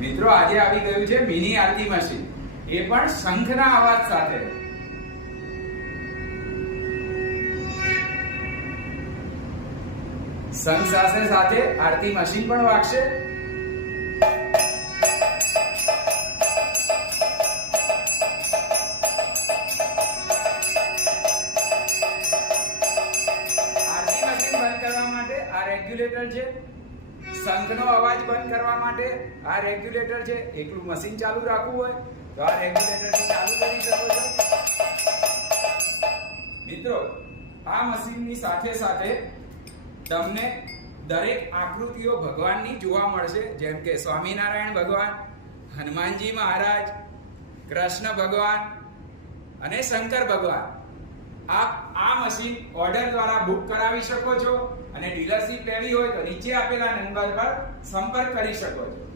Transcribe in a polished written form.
મિત્રો આજે આવી ગયું છે મિની આરતી મશીન, એ પણ શંખના અવાજ સાથે। શંખ સાથે સાથે આરતી મશીન પણ વાગશે। આરતી મશીન બંધ કરવા માટે આ રેગ્યુલેટર છે, શંખનો અવાજ બંધ કરવા માટે આ રેગ્યુલેટર છે। એકલું મશીન ચાલુ રાખવું હોય તો આ રેગ્યુલેટરથી ચાલુ કરી શકો છો। મિત્રો આ મશીનની સાથે સાથે તમને દરેક આકૃતિઓ ભગવાનની જોવા મળશે, જેમ કે સ્વામિનારાયણ ભગવાન, હનુમાનજી મહારાજ, કૃષ્ણ ભગવાન અને શંકર ભગવાન। આપ આ મશીન ઓર્ડર દ્વારા બુક કરાવી શકો છો અને ડીલરશીપ લેવી હોય તો નીચે આપેલા નંબર પર સંપર્ક કરી શકો છો।